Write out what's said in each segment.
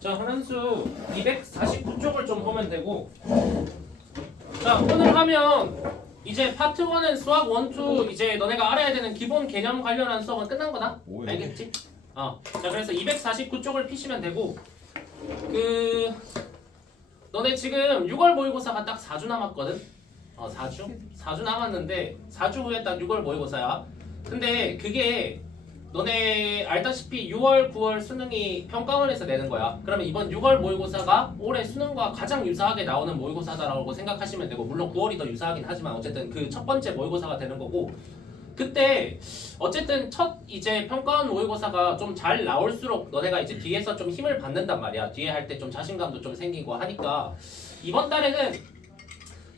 자, 한한수 249쪽을 좀 보면 되고, 자, 오늘 하면 이제 파트 1은 수학 1, 2 이제 너네가 알아야 되는 기본 개념 관련한 수업은 끝난 거다. 오예. 알겠지? 자, 그래서 249쪽을 피시면 되고, 너네 지금 6월 모의고사가 딱 4주 남았거든? 4주 남았는데 4주 후에 딱 6월 모의고사야. 근데 그게 너네 알다시피 6월, 9월 수능이 평가원에서 내는 거야. 그러면 이번 6월 모의고사가 올해 수능과 가장 유사하게 나오는 모의고사다라고 생각하시면 되고, 물론 9월이 더 유사하긴 하지만 어쨌든 그 첫 번째 모의고사가 되는 거고, 그때 어쨌든 첫 이제 평가원 모의고사가 좀 잘 나올수록 너네가 이제 뒤에서 좀 힘을 받는단 말이야. 뒤에 할 때 좀 자신감도 좀 생기고 하니까 이번 달에는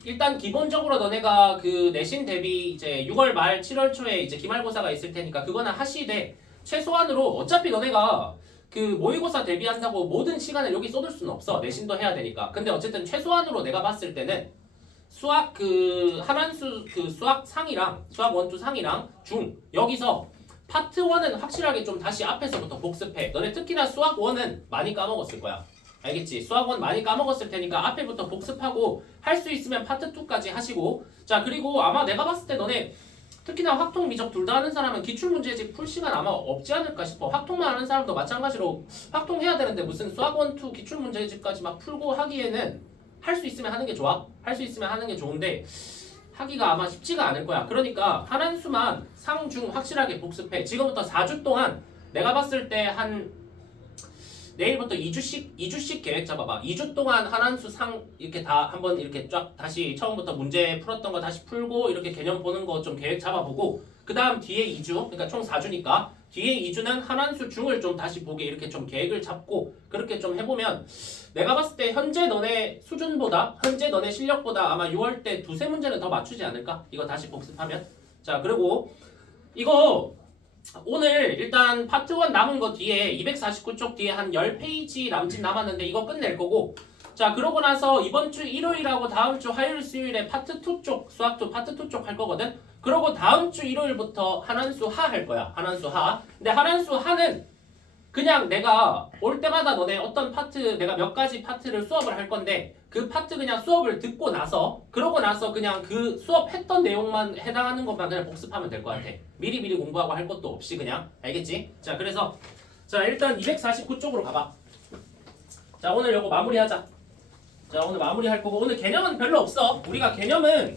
일단 기본적으로 너네가 그 내신 대비 이제 6월 말 7월 초에 이제 기말고사가 있을 테니까 그거는 하시되, 최소한으로 어차피 너네가 그 모의고사 대비한다고 모든 시간을 여기 쏟을 수는 없어. 내신도 해야 되니까. 근데 어쨌든 최소한으로 내가 봤을 때는 수학 한한수 수학 상이랑 수학 원투 상이랑 중 여기서 파트 1은 확실하게 좀 다시 앞에서부터 복습해. 너네 특히나 수학 1은 많이 까먹었을 거야. 알겠지? 수학 1 많이 까먹었을 테니까 앞에부터 복습하고 할 수 있으면 파트 2까지 하시고, 자, 그리고 아마 내가 봤을 때 너네 특히나 확통 미적 둘 다 하는 사람은 기출문제집 풀 시간 아마 없지 않을까 싶어. 확통만 하는 사람도 마찬가지로 확통해야 되는데 무슨 수학 1, 2 기출문제집까지 막 풀고 하기에는 할 수 있으면 하는 게 좋아. 할 수 있으면 하는 게 좋은데 하기가 아마 쉽지가 않을 거야. 그러니까 한한수만 상중 확실하게 복습해. 지금부터 4주 동안 내가 봤을 때 한 내일부터 2주씩 계획 잡아봐. 2주 동안 한한수 상 이렇게 다 한번 이렇게 쫙 다시 처음부터 문제 풀었던 거 다시 풀고 이렇게 개념 보는 거 좀 계획 잡아보고, 그 다음 뒤에 2주, 그러니까 총 4주니까 뒤에 2주는 한한수 중을 좀 다시 보게 이렇게 좀 계획을 잡고 그렇게 좀 해보면 내가 봤을 때 현재 너네 수준보다, 현재 너네 실력보다 아마 6월 때 두세 문제는 더 맞추지 않을까? 이거 다시 복습하면. 자, 그리고 이거 오늘 일단 파트 1 남은 거 뒤에 249쪽 뒤에 한 10페이지 남았는데 이거 끝낼 거고, 자, 그러고 나서 이번 주 일요일하고 다음 주 화요일 수요일에 파트 2 쪽 수학 2 파트 2 쪽 할 거거든. 그러고 다음 주 일요일부터 한한수 하 할 거야. 한한수 하. 근데 한한수 하는 그냥 내가 올 때마다 너네 어떤 파트, 내가 몇 가지 파트를 수업을 할 건데 그 파트 그냥 수업을 듣고 나서, 그러고 나서 그냥 그 수업했던 내용만 해당하는 것만 그냥 복습하면 될 것 같아. 미리 공부하고 할 것도 없이 그냥. 알겠지? 자, 그래서 자, 일단 249쪽으로 가봐. 자, 오늘 요거 마무리하자. 자, 오늘 마무리할 거고, 오늘 개념은 별로 없어. 우리가 개념은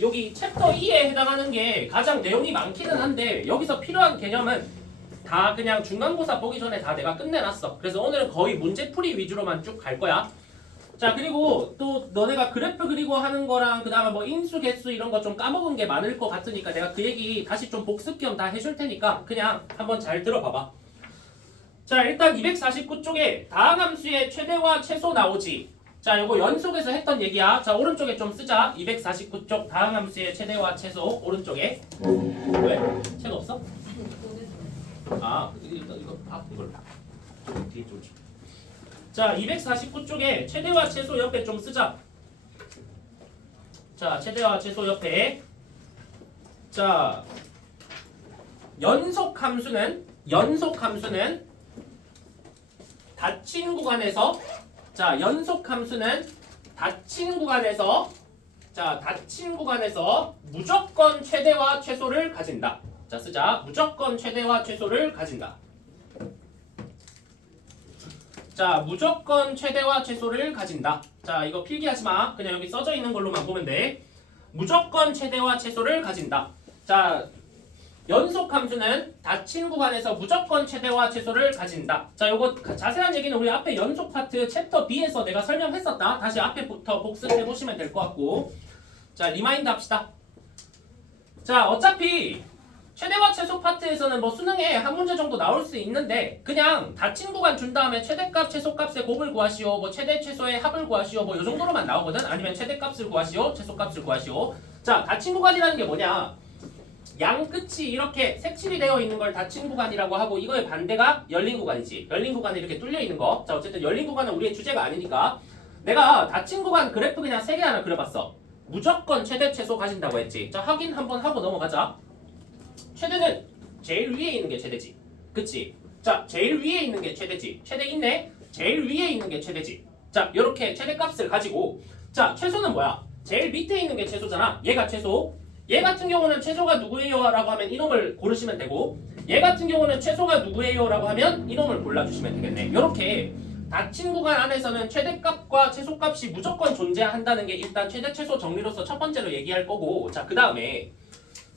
여기 챕터 2에 해당하는 게 가장 내용이 많기는 한데 여기서 필요한 개념은 다 그냥 중간고사 보기 전에 다 내가 끝내놨어. 그래서 오늘은 거의 문제풀이 위주로만 쭉 갈 거야. 자, 그리고 또 너네가 그래프 그리고 하는 거랑 그 다음에 뭐 인수 개수 이런 거 좀 까먹은 게 많을 것 같으니까 내가 그 얘기 다시 좀 복습 겸 다 해줄 테니까 그냥 한번 잘 들어봐봐. 자, 일단 249쪽에 다항함수의 최대와 최소 나오지. 자, 요거 연속해서 했던 얘기야. 자, 오른쪽에 좀 쓰자. 249쪽 다항함수의 최대와 최소 오른쪽에. 왜? 책 없어? 이걸 좀 뒤에 좀. 자, 249쪽에 최대와 최소 옆에 좀 쓰자. 자, 최대와 최소 옆에. 자, 연속함수는 닫힌 구간에서, 자, 연속함수는 닫힌 구간에서 무조건 최대와 최소를 가진다. 자, 쓰자. 무조건 최대와 최소를 가진다. 자, 무조건 최대와 최소를 가진다. 자, 이거 필기하지 마. 그냥 여기 써져 있는 걸로만 보면 돼. 무조건 최대와 최소를 가진다. 자, 연속함수는 닫힌 구간에서 무조건 최대와 최소를 가진다. 자, 요거 자세한 얘기는 우리 앞에 연속 파트 챕터 B에서 내가 설명했었다. 다시 앞에부터 복습해 보시면 될 것 같고. 자, 리마인드 합시다. 자, 어차피 최대와 최소 파트에서는 뭐 수능에 한 문제 정도 나올 수 있는데 그냥 닫힌 구간 준 다음에 최대값 최소값의 곱을 구하시오, 뭐 최대 최소의 합을 구하시오, 뭐 요 정도로만 나오거든. 아니면 최대값을 구하시오, 최소값을 구하시오. 자, 닫힌 구간이라는 게 뭐냐? 양 끝이 이렇게 색칠이 되어 있는 걸 닫힌 구간이라고 하고, 이거의 반대가 열린 구간이지. 열린 구간이 이렇게 뚫려 있는 거. 자, 어쨌든 열린 구간은 우리의 주제가 아니니까 내가 닫힌 구간 그래프 그냥 3개 하나 그려봤어. 무조건 최대 최소 가진다고 했지. 자, 확인 한번 하고 넘어가자. 최대는 제일 위에 있는 게 최대지. 그치? 자, 자, 제일 위에 있는 게 최대지. 최대 있네. 제일 위에 있는 게 최대지. 자, 이렇게 최대값을 가지고 자, 최소는 뭐야? 제일 밑에 있는 게 최소잖아. 얘가 최소. 얘 같은 경우는 최소가 누구예요? 라고 하면 이놈을 고르시면 되고 얘 같은 경우는 최소가 누구예요? 라고 하면 이놈을 골라주시면 되겠네. 이렇게 닫힌 구간 안에서는 최대값과 최소값이 무조건 존재한다는 게 일단 최대 최소 정리로서 첫 번째로 얘기할 거고 자, 그 다음에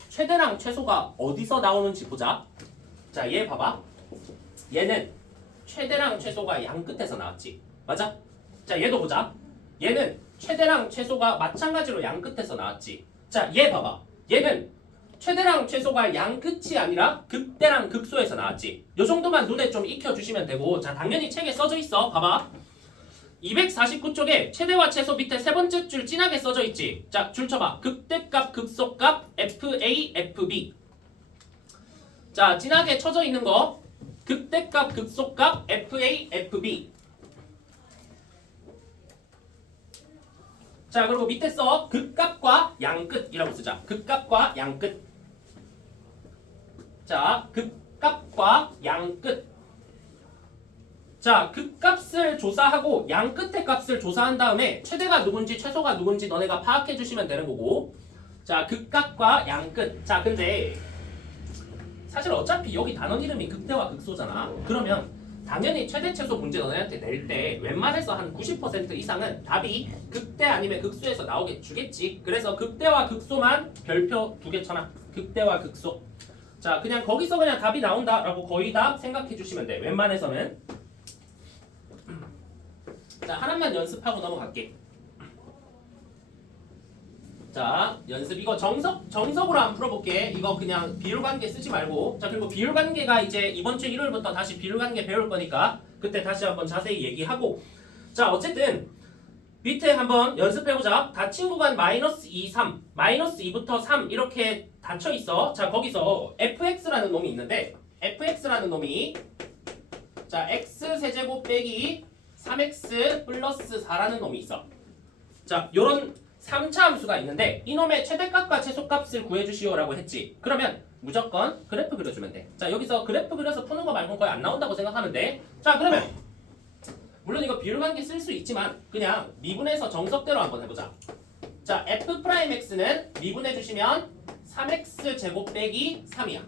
최대랑 최소가 어디서 나오는지 보자. 자, 얘 봐봐. 얘는 최대랑 최소가 양 끝에서 나왔지. 맞아? 자, 얘도 보자. 얘는 최대랑 최소가 마찬가지로 양 끝에서 나왔지. 자, 얘 봐봐. 얘는 최대랑 최소가 양 끝이 아니라 극대랑 극소에서 나왔지. 요 정도만 눈에 좀 익혀주시면 되고 자, 당연히 책에 써져 있어. 봐봐. 249쪽에 최대와 최소 밑에 세 번째 줄 진하게 써져 있지. 자, 줄 쳐봐. 극대값, 극소값, FA, FB. 자, 진하게 쳐져 있는 거 극대값, 극소값, FA, FB. 자, 그리고 밑에 써 극값과 양끝이라고 쓰자. 극값과 양끝. 자, 극값과 양끝. 자, 극값을 조사하고 양끝의 값을 조사한 다음에 최대가 누군지 최소가 누군지 너네가 파악해 주시면 되는 거고 자, 극값과 양끝. 자, 근데 사실 어차피 여기 단원 이름이 극대와 극소잖아. 그러면 당연히 최대 최소 문제 너네한테 낼 때 웬만해서 한 90% 이상은 답이 극대 아니면 극소에서 나오게 주겠지. 그래서 극대와 극소만 별표 2개 쳐놔. 극대와 극소. 자, 그냥 거기서 그냥 답이 나온다라고 거의 다 생각해 주시면 돼. 웬만해서는. 자, 하나만 연습하고 넘어갈게. 자, 연습 이거 정석으로 한번 풀어볼게. 이거 그냥 비율관계 쓰지 말고. 자, 그리고 비율관계가 이제 이번 주 일요일부터 다시 비율관계 배울 거니까 그때 다시 한번 자세히 얘기하고. 자, 어쨌든 밑에 한번 연습해보자. 닫힌 구간 마이너스 2, 3 마이너스 2부터 3 이렇게 닫혀 있어. 자, 거기서 fx라는 놈이 있는데 fx라는 놈이 자, x 세제곱 빼기 3x 플러스 4라는 놈이 있어. 자, 요런 3차 함수가 있는데 이놈의 최대값과 최소값을 구해주시오라고 했지. 그러면 무조건 그래프 그려주면 돼. 자, 여기서 그래프 그려서 푸는 거 말고는 거의 안 나온다고 생각하면 돼. 자, 그러면 물론 이거 비율관계 쓸 수 있지만 그냥 미분해서 정석대로 한번 해보자. 자, f'x는 미분해주시면 3x 제곱 빼기 3이야.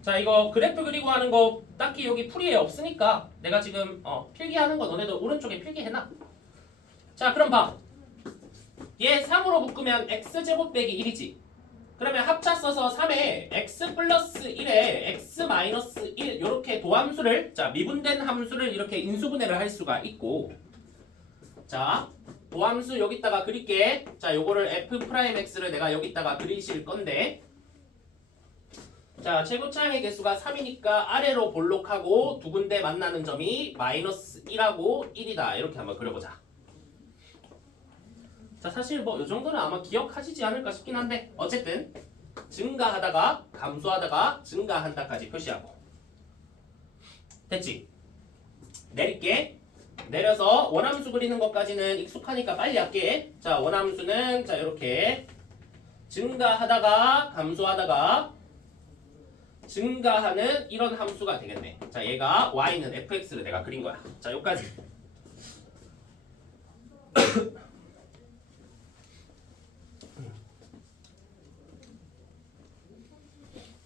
자, 이거 그래프 그리고 하는 거 딱히 여기 풀이에 없으니까 내가 지금 필기하는 거 너네도 오른쪽에 필기해놔. 자, 그럼 봐. 얘 3으로 묶으면 x제곱 빼기 1이지. 그러면 합차 써서 3에 x 플러스 1에 x 마이너스 1 이렇게 도함수를 자, 미분된 함수를 이렇게 인수분해를 할 수가 있고 자, 도함수 여기다가 그릴게. 자, 요거를 f'x를 내가 여기다가 그리실 건데 자, 최고차항의 개수가 3이니까 아래로 볼록하고 두 군데 만나는 점이 마이너스 1하고 1이다. 이렇게 한번 그려보자. 자, 사실 뭐 이 정도는 아마 기억하시지 않을까 싶긴 한데 어쨌든 증가하다가 감소하다가 증가한다까지 표시하고 됐지? 내릴게. 내려서 원함수 그리는 것까지는 익숙하니까 빨리 할게. 자, 원함수는 자, 이렇게 증가하다가 감소하다가 증가하는 이런 함수가 되겠네. 자, 얘가 y는 fx를 내가 그린 거야. 자, 여기까지.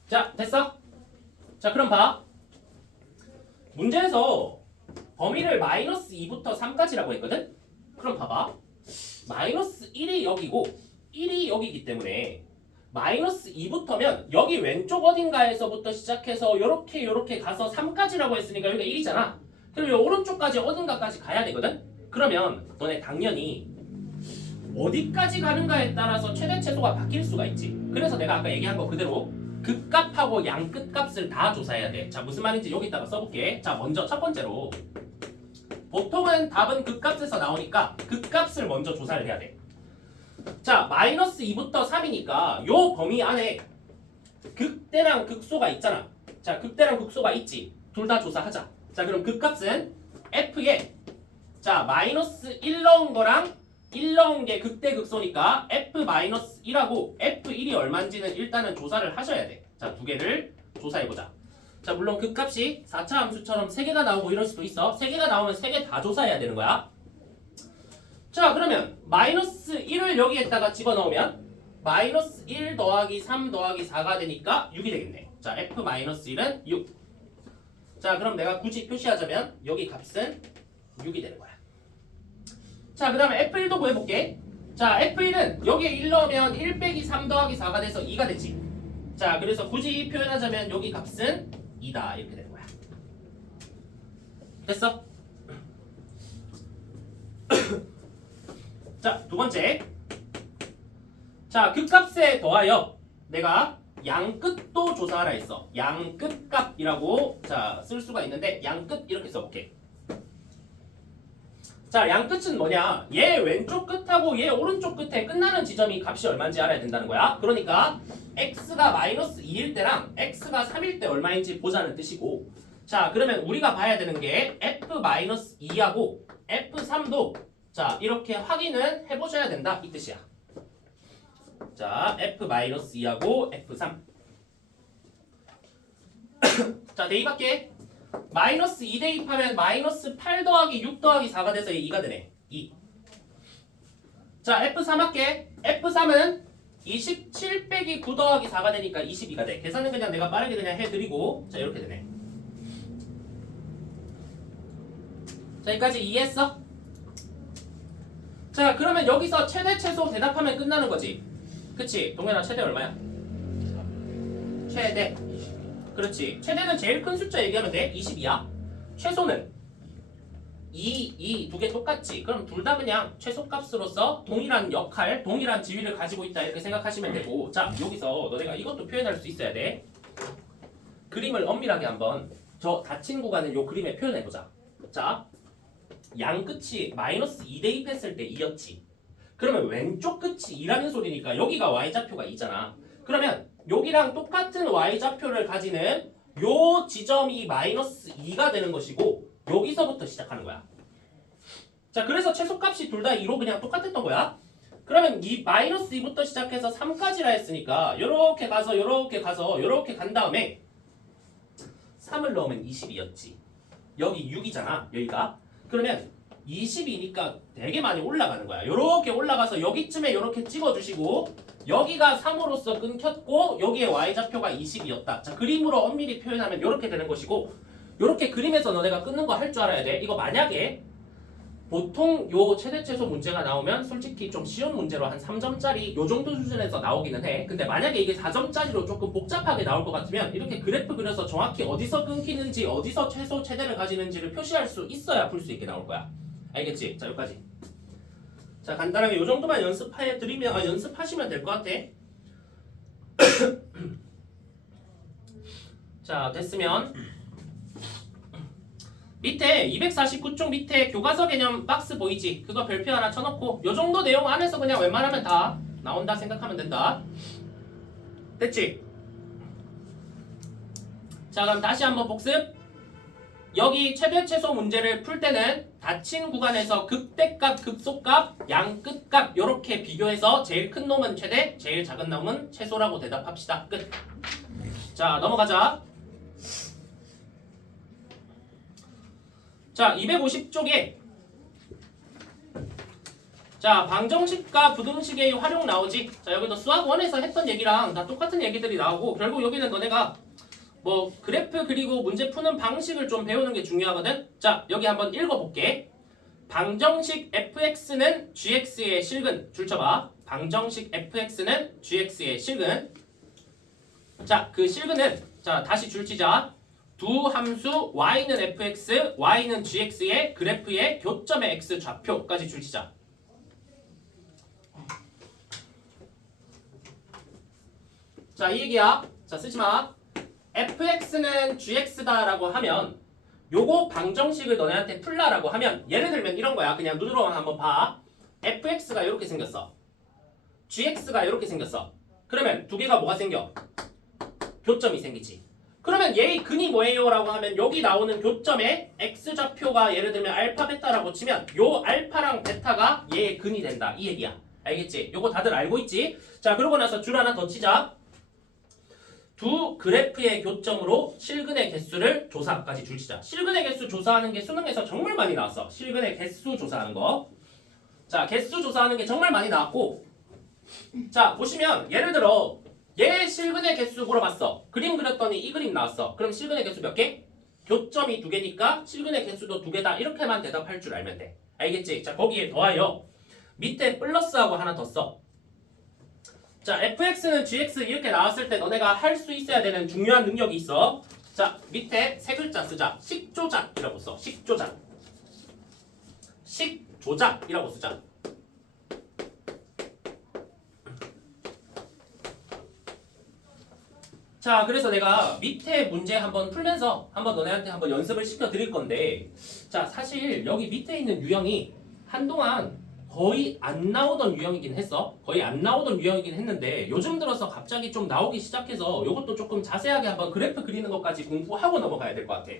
자, 됐어? 자, 그럼 봐. 문제에서 범위를 마이너스 2부터 3까지라고 했거든? 그럼 봐봐. 마이너스 1이 여기고 1이 여기기 때문에 마이너스 2부터면 여기 왼쪽 어딘가에서부터 시작해서 요렇게 가서 3까지라고 했으니까 여기가 1이잖아. 그럼 요 오른쪽까지 어딘가까지 가야 되거든? 그러면 너네 당연히 어디까지 가는가에 따라서 최대 최소가 바뀔 수가 있지. 그래서 내가 아까 얘기한 거 그대로 극값하고 양끝값을 다 조사해야 돼. 자, 무슨 말인지 여기다가 써볼게. 자, 먼저 첫 번째로 보통은 답은 극값에서 나오니까 극값을 먼저 조사를 해야 돼. 자, 마이너스 2부터 3이니까 요 범위 안에 극대랑 극소가 있잖아. 자, 극대랑 극소가 있지. 둘 다 조사하자. 자, 그럼 극값은 f에 자, 마이너스 1 넣은 거랑 1 넣은 게 극대 극소니까 f 마이너스 1하고 f1이 얼마인지는 일단은 조사를 하셔야 돼. 자, 두 개를 조사해보자. 자, 물론 그 값이 4차 함수처럼 3개가 나오고 이럴 수도 있어. 3개가 나오면 3개 다 조사해야 되는 거야. 자, 그러면 마이너스 1을 여기에다가 집어넣으면 마이너스 1 더하기 3 더하기 4가 되니까 6이 되겠네. 자, f-1은 6. 자, 그럼 내가 굳이 표시하자면 여기 값은 6이 되는 거야. 자, 그 다음에 f1도 구해볼게. 자, f1은 여기에 1 넣으면 1 빼기 3 더하기 4가 돼서 2가 되지. 자, 그래서 굳이 표현하자면 여기 값은 2다 이렇게 되는 거야. 됐어? 자, 두 번째. 자, 그 값에 더하여 내가 양끝도 조사하라 했어. 양끝 값이라고 자, 쓸 수가 있는데 양끝 이렇게 써볼게. 자, 양끝은 뭐냐? 얘 왼쪽 끝하고 얘 오른쪽 끝에 끝나는 지점이 값이 얼마인지 알아야 된다는 거야. 그러니까 x가 마이너스 2일 때랑 x가 3일 때 얼마인지 보자는 뜻이고, 자, 그러면 우리가 봐야 되는 게 f-2하고 f3도 자, 이렇게 확인은 해보셔야 된다 이 뜻이야. 자, f-2하고 f3 자, 대입할게. 마이너스 2 대입하면 마이너스 8 더하기 6 더하기 4가 돼서 2가 되네. 2. 자, F3 할게. F3은 27 빼기 9 더하기 4가 되니까 22가 돼. 계산은 그냥 내가 빠르게 그냥 해드리고, 자, 이렇게 되네. 자, 여기까지 이해했어? 자, 그러면 여기서 최대 최소 대답하면 끝나는 거지. 그치? 동현아, 최대 얼마야? 최대. 그렇지. 최대는 제일 큰 숫자 얘기하면 돼. 22야. 최소는 2 두 개 똑같지. 그럼 둘 다 그냥 최소값으로서 동일한 역할, 동일한 지위를 가지고 있다 이렇게 생각하시면 되고, 자, 여기서 너네가 이것도 표현할 수 있어야 돼. 그림을 엄밀하게 한번 저 닫힌 구간을 요 그림에 표현해보자. 자, 양 끝이 마이너스 2 대입했을 때 2였지. 그러면 왼쪽 끝이 2라는 소리니까 여기가 y좌표가 2잖아. 그러면 여기랑 똑같은 y좌표를 가지는 요 지점이 마이너스 2가 되는 것이고, 여기서부터 시작하는 거야. 자, 그래서 최소값이 둘 다 2로 그냥 똑같았던 거야. 그러면 이 마이너스 2부터 시작해서 3까지라 했으니까 요렇게 가서 요렇게 가서 요렇게 간 다음에 3을 넣으면 22였지. 여기 6이잖아, 여기가. 그러면 22니까 되게 많이 올라가는 거야. 요렇게 올라가서 여기쯤에 요렇게 찍어주시고, 여기가 3으로서 끊겼고 여기에 y좌표가 20이었다. 자, 그림으로 엄밀히 표현하면 요렇게 되는 것이고, 요렇게 그림에서 너네가 끊는 거 할 줄 알아야 돼. 이거 만약에 보통 요 최대 최소 문제가 나오면 솔직히 좀 쉬운 문제로 한 3점짜리 요 정도 수준에서 나오기는 해. 근데 만약에 이게 4점짜리로 조금 복잡하게 나올 것 같으면 이렇게 그래프 그려서 정확히 어디서 끊기는지 어디서 최소 최대를 가지는지를 표시할 수 있어야 풀 수 있게 나올 거야. 알겠지? 자, 여기까지. 자, 간단하게 요 정도만 연습하시면 될 것 같아. 자, 됐으면 밑에 249쪽 밑에 교과서 개념 박스 보이지? 그거 별표 하나 쳐놓고 요 정도 내용 안에서 그냥 웬만하면 다 나온다 생각하면 된다. 됐지? 자, 그럼 다시 한번 복습. 여기 최대 최소 문제를 풀 때는 닫힌 구간에서 극대값, 극소값, 양끝값 요렇게 비교해서 제일 큰 놈은 최대, 제일 작은 놈은 최소라고 대답합시다. 끝. 자, 넘어가자. 자, 250쪽에 자, 방정식과 부등식의 활용 나오지? 자, 여기도 수학 1에서 했던 얘기랑 다 똑같은 얘기들이 나오고, 결국 여기는 너네가 뭐 그래프 그리고 문제 푸는 방식을 좀 배우는 게 중요하거든. 자, 여기 한번 읽어볼게. 방정식 fx는 gx의 실근. 줄 쳐봐. 방정식 fx는 gx의 실근. 자, 그 실근은 자, 다시 줄 치자. 두 함수 y는 fx, y는 gx의 그래프의 교점의 x 좌표까지 줄 치자. 자, 이 얘기야. 자, 쓰지 마. fx는 gx다라고 하면 요거 방정식을 너네한테 풀라라고 하면 예를 들면 이런 거야. 그냥 눈으로만 한번 봐. fx가 이렇게 생겼어. gx가 이렇게 생겼어. 그러면 두 개가 뭐가 생겨? 교점이 생기지. 그러면 얘의 근이 뭐예요? 라고 하면 여기 나오는 교점의 x좌표가 예를 들면 알파 베타라고 치면 요 알파랑 베타가 얘의 근이 된다. 이 얘기야. 알겠지? 요거 다들 알고 있지? 자, 그러고 나서 줄 하나 더 치자. 두 그래프의 교점으로 실근의 개수를 조사까지 줄치자. 실근의 개수 조사하는 게 수능에서 정말 많이 나왔어. 실근의 개수 조사하는 거. 자, 개수 조사하는 게 정말 많이 나왔고, 자, 보시면 예를 들어 얘 실근의 개수 물어봤어. 그림 그렸더니 이 그림 나왔어. 그럼 실근의 개수 몇 개? 교점이 두 개니까 실근의 개수도 두 개다. 이렇게만 대답할 줄 알면 돼. 알겠지? 자, 거기에 더하여 밑에 플러스하고 하나 더 써. 자, fx는 gx 이렇게 나왔을 때 너네가 할 수 있어야 되는 중요한 능력이 있어. 자, 밑에 세 글자 쓰자. 식조작이라고 써. 식조작. 식조작이라고 쓰자. 자, 그래서 내가 밑에 문제 한번 풀면서 한번 너네한테 한번 연습을 시켜 드릴 건데, 자, 사실 여기 밑에 있는 유형이 한동안 거의 안 나오던 유형이긴 했어. 거의 안 나오던 유형이긴 했는데 요즘 들어서 갑자기 좀 나오기 시작해서 이것도 조금 자세하게 한번 그래프 그리는 것까지 공부하고 넘어가야 될 것 같아.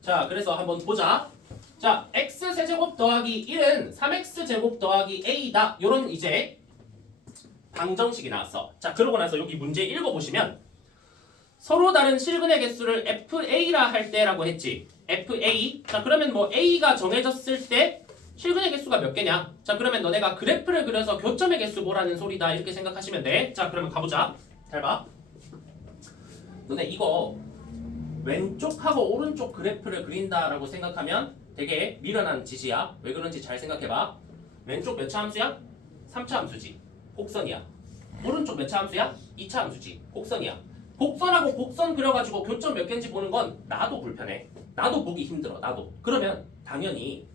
자, 그래서 한번 보자. 자, x세제곱 더하기 1은 3x제곱 더하기 a다. 요런 이제 방정식이 나왔어. 자, 그러고 나서 여기 문제 읽어보시면 서로 다른 실근의 개수를 FA라 할 때라고 했지. FA. 자, 그러면 뭐 A가 정해졌을 때 실근의 개수가 몇 개냐? 자, 그러면 너네가 그래프를 그려서 교점의 개수 보라는 소리다. 이렇게 생각하시면 돼. 자, 그러면 가보자. 잘 봐. 너네 이거 왼쪽하고 오른쪽 그래프를 그린다라고 생각하면 되게 미련한 짓이야. 왜 그런지 잘 생각해봐. 왼쪽 몇 차 함수야? 3차 함수지. 곡선이야. 오른쪽 몇 차 함수야? 2차 함수지. 곡선이야. 곡선하고 곡선 그려가지고 교점 몇 개인지 보는 건 나도 불편해. 나도 보기 힘들어. 나도. 그러면 당연히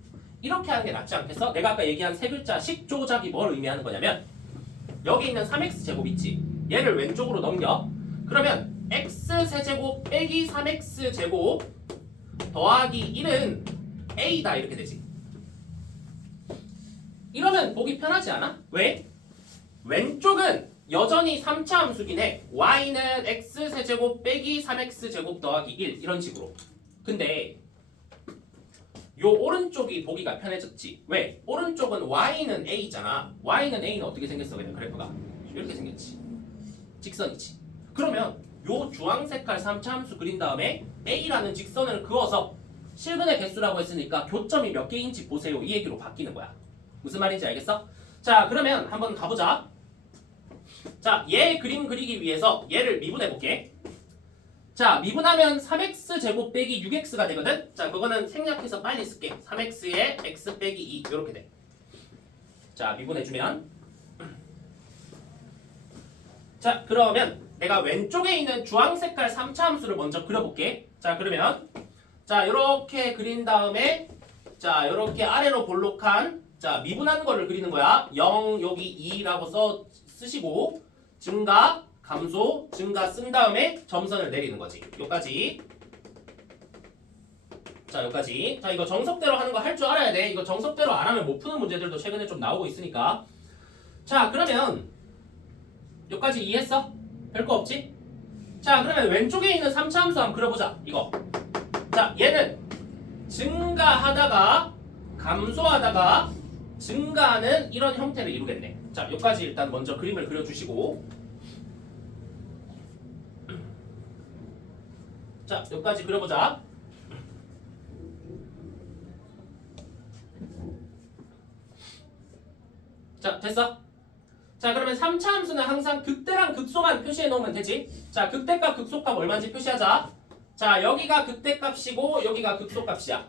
이렇게 하는 게 낫지 않겠어? 내가 아까 얘기한 세 글자 식조작이 뭘 의미하는 거냐면 여기 있는 3x제곱 있지? 얘를 왼쪽으로 넘겨. 그러면 x세제곱 빼기 3x제곱 더하기 1은 a다 이렇게 되지. 이러면 보기 편하지 않아? 왜? 왼쪽은 여전히 3차 함수긴 해. y는 x세제곱 빼기 3x제곱 더하기 1 이런 식으로. 근데 요 오른쪽이 보기가 편해졌지. 왜? 오른쪽은 y는 a잖아. y는 a는 어떻게 생겼어? 그냥 그래프가 이렇게 생겼지. 직선이지. 그러면 요 주황 색깔 3차 함수 그린 다음에 a라는 직선을 그어서 실근의 개수라고 했으니까 교점이 몇 개인지 보세요. 이 얘기로 바뀌는 거야. 무슨 말인지 알겠어? 자, 그러면 한번 가보자. 자, 얘 그림 그리기 위해서 얘를 미분해볼게. 자, 미분하면 3x제곱 빼기 6x가 되거든? 자, 그거는 생략해서 빨리 쓸게. 3x에 x 빼기 2 이렇게 돼. 자, 미분해주면 자, 그러면 내가 왼쪽에 있는 주황색깔 3차 함수를 먼저 그려볼게. 자, 그러면 자, 요렇게 그린 다음에 자, 요렇게 아래로 볼록한 자, 미분하는 거를 그리는 거야. 0 여기 2라고 쓰시고 증가, 감소, 증가 쓴 다음에 점선을 내리는 거지. 요까지. 자, 여기까지. 자, 이거 정석대로 하는 거 할 줄 알아야 돼. 이거 정석대로 안 하면 못 푸는 문제들도 최근에 좀 나오고 있으니까. 자, 그러면 여기까지 이해했어? 별거 없지? 자, 그러면 왼쪽에 있는 3차 함수 한번 그려보자. 이거. 자, 얘는 증가하다가 감소하다가 증가하는 이런 형태를 이루겠네. 자, 여기까지 일단 먼저 그림을 그려주시고 자, 여기까지 그려보자. 자, 됐어? 자, 그러면 3차 함수는 항상 극대랑 극소만 표시해 놓으면 되지. 자, 극대값 극소값 얼마인지 표시하자. 자, 여기가 극대값이고 여기가 극소값이야.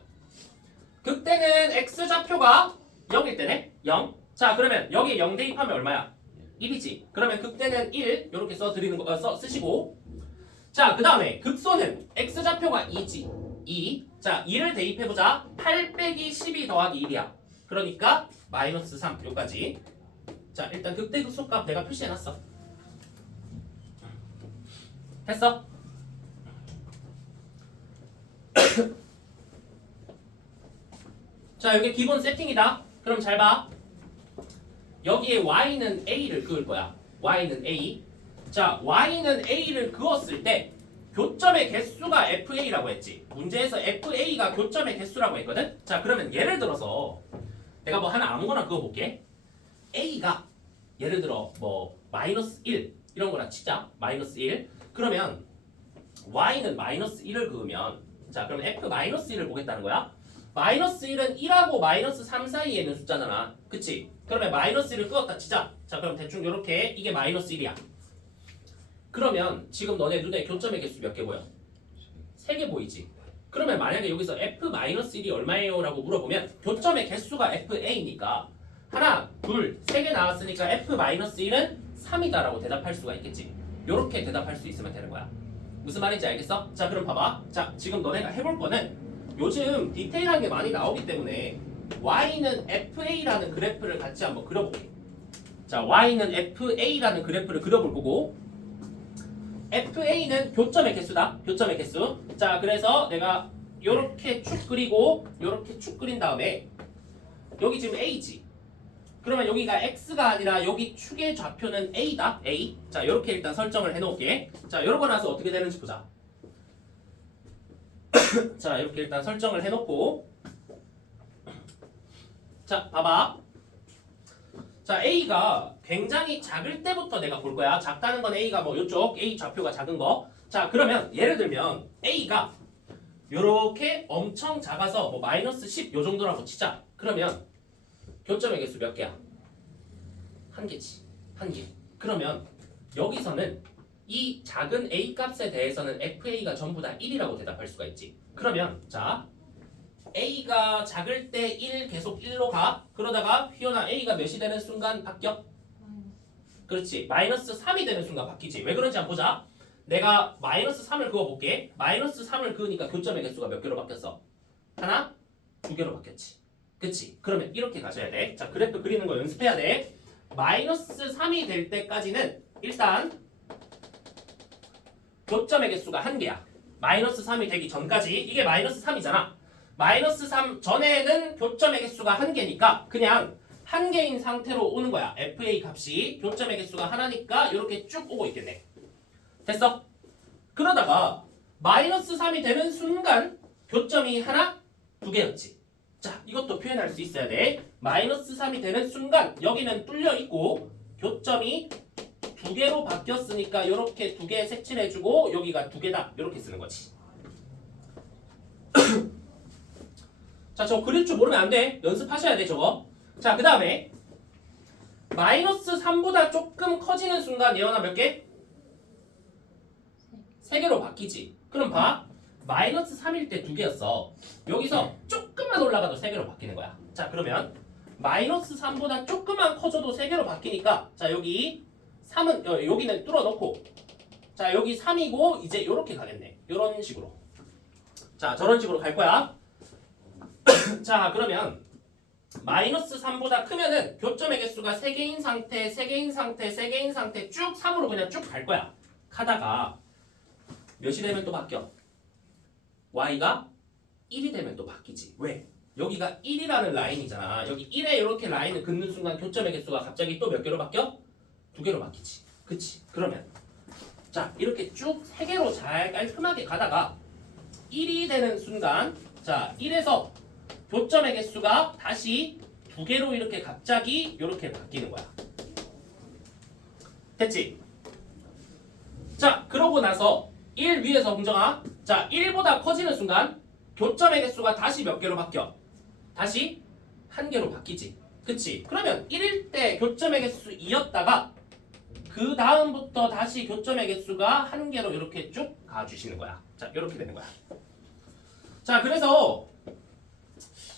극대는 x좌표가 0일 때네. 0. 자, 그러면 여기에 0 대입하면 얼마야? 1이지. 그러면 극대는 1 이렇게 써드리는 거 쓰시고. 자, 그 다음에 극소는 x좌표가 2지. 2. 자, 2를 대입해보자. 8 빼기 12 더하기 1이야. 그러니까 마이너스 3 요까지. 자, 일단 극대 극소값 내가 표시해놨어. 됐어? 자, 여기 기본 세팅이다. 그럼 잘 봐. 여기에 y는 a를 그을 거야. y는 a. 자, y는 a를 그었을 때 교점의 개수가 fa라고 했지. 문제에서 fa가 교점의 개수라고 했거든. 자, 그러면 예를 들어서 내가 뭐 하나 아무거나 그어볼게. a가 예를 들어 뭐 마이너스 1 이런 거나 치자. 마이너스 1. 그러면 y는 마이너스 1을 그으면 자 그럼 f-1을 보겠다는 거야. 마이너스 1은 1하고 마이너스 3 사이에 있는 숫자잖아. 그치? 그러면 마이너스 1을 그었다 치자. 자 그럼 대충 요렇게 이게 마이너스 1이야. 그러면 지금 너네 눈에 교점의 개수 몇 개 보여? 3개 보이지? 그러면 만약에 여기서 f-1이 얼마예요? 라고 물어보면 교점의 개수가 fa니까 하나, 둘, 3개 나왔으니까 f-1은 3이다 라고 대답할 수가 있겠지. 요렇게 대답할 수 있으면 되는 거야. 무슨 말인지 알겠어? 자 그럼 봐봐. 자 지금 너네가 해볼 거는 요즘 디테일한 게 많이 나오기 때문에 y는 fa라는 그래프를 같이 한번 그려볼게. 자 y는 fa라는 그래프를 그려볼 거고 fa는 교점의 개수다. 교점의 개수. 자 그래서 내가 요렇게 쭉 그리고 요렇게 쭉 그린 다음에 여기 지금 a지. 그러면 여기가 x가 아니라 여기 축의 좌표는 a다. a. 자 요렇게 일단 설정을 해놓을게. 자 이러고 나서 어떻게 되는지 보자. 자 이렇게 일단 설정을 해놓고 자 봐봐. 자 a가 굉장히 작을 때부터 내가 볼 거야. 작다는 건 a가 뭐 이쪽 a 좌표가 작은 거. 자 그러면 예를 들면 a가 요렇게 엄청 작아서 뭐 마이너스 10 요 정도라고 치자. 그러면 교점의 개수 몇 개야? 한 개지. 한 개. 그러면 여기서는 이 작은 a 값에 대해서는 fa가 전부 다 1이라고 대답할 수가 있지. 그러면 자 a가 작을 때 1 계속 1로 가. 그러다가 휘어나 a가 몇이 되는 순간 바뀌어? 그렇지. 마이너스 3이 되는 순간 바뀌지. 왜 그런지 한번 보자. 내가 마이너스 3을 그어볼게. 마이너스 3을 그으니까 교점의 개수가 몇 개로 바뀌었어? 하나? 2개로 바뀌었지. 그치? 그러면 이렇게 가셔야 돼. 자 그래프 그리는 거 연습해야 돼. 마이너스 3이 될 때까지는 일단 교점의 개수가 1개야. 마이너스 3이 되기 전까지 이게 마이너스 3이잖아. 마이너스 3 전에는 교점의 개수가 1개니까 그냥 1개인 상태로 오는 거야. fa 값이 교점의 개수가 하나니까 이렇게 쭉 오고 있겠네. 됐어? 그러다가 마이너스 3이 되는 순간 교점이 하나, 2개였지. 자 이것도 표현할 수 있어야 돼. 마이너스 3이 되는 순간 여기는 뚫려 있고 교점이 2개로 바뀌었으니까 이렇게 2개 색칠해주고 여기가 2개다 이렇게 쓰는 거지. 자 저거 그릴 줄 모르면 안 돼. 연습하셔야 돼 저거. 자 그 다음에 마이너스 3보다 조금 커지는 순간 예언아 몇 개? 3개로 바뀌지. 그럼 봐. 마이너스 3일 때 2개였어. 여기서 조금만 올라가도 3개로 바뀌는 거야. 자 그러면 마이너스 3보다 조금만 커져도 3개로 바뀌니까 자 여기 3은 여기는 뚫어놓고 자 여기 3이고 이제 이렇게 가겠네. 이런 식으로. 자 저런 식으로 갈 거야. 자 그러면 마이너스 3보다 크면은 교점의 개수가 3개인 상태, 3개인 상태, 3개인 상태 쭉 3으로 그냥 쭉 갈 거야. 가다가 몇이 되면 또 바뀌어? y가 1이 되면 또 바뀌지. 왜? 여기가 1이라는 라인이잖아. 여기 1에 이렇게 라인을 긋는 순간 교점의 개수가 갑자기 또 몇 개로 바뀌어? 2개로 바뀌지. 그치? 그러면 자 이렇게 쭉 3개로 잘 깔끔하게 가다가 1이 되는 순간 자 1에서 교점의 개수가 다시 2개로 이렇게 갑자기 이렇게 바뀌는 거야. 됐지? 자 그러고 나서 1 위에서 홍정아 자 1보다 커지는 순간 교점의 개수가 다시 몇 개로 바뀌어? 다시 1개로 바뀌지. 그치? 그러면 1일 때 교점의 개수 2였다가 그 다음부터 다시 교점의 개수가 1개로 이렇게 쭉 가주시는 거야. 자 이렇게 되는 거야. 자 그래서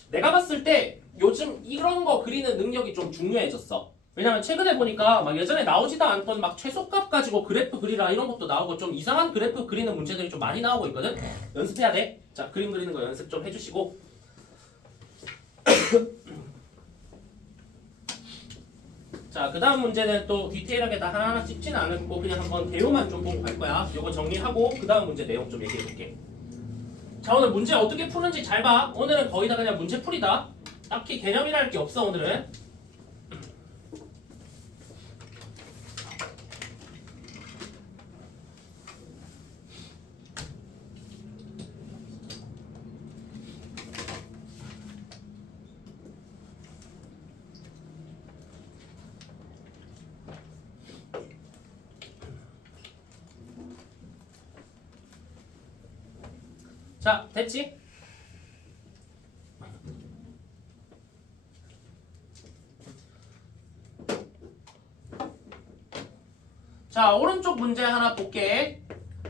내가 봤을 때 요즘 이런 거 그리는 능력이 좀 중요해졌어. 왜냐면 최근에 보니까 막 예전에 나오지도 않던 막 최소값 가지고 그래프 그리라 이런 것도 나오고 좀 이상한 그래프 그리는 문제들이 좀 많이 나오고 있거든. 연습해야 돼. 자 그림 그리는 거 연습 좀 해주시고 자 그 다음 문제는 또 디테일하게 다 하나하나 찝지는 않고 그냥 한번 대요만 좀 보고 갈 거야. 요거 정리하고 그 다음 문제 내용 좀 얘기해 볼게. 자 오늘 문제 어떻게 푸는지 잘 봐. 오늘은 거의 다 그냥 문제풀이다. 딱히 개념이랄 게 없어 오늘은. 자, 됐지? 자, 오른쪽 문제 하나 볼게.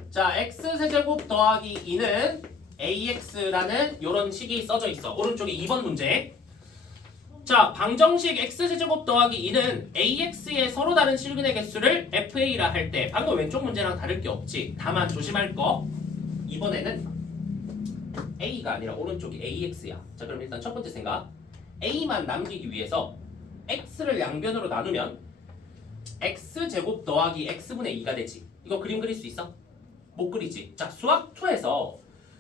자, x세제곱 더하기 2는 ax라는 요런 식이 써져 있어. 오른쪽에 2번 문제. 자, 방정식 x세제곱 더하기 2는 ax의 서로 다른 실근의 개수를 fa라 할 때 방금 왼쪽 문제랑 다를 게 없지. 다만 조심할 거 이번에는 a가 아니라 오른쪽이 ax야. 자, 그럼 일단 첫 번째 생각, a만 남기기 위해서 x를 양변으로 나누면 x제곱 더하기 x분의 2가 되지. 이거 그림 그릴 수 있어? 못 그리지. 자, 수학 2에서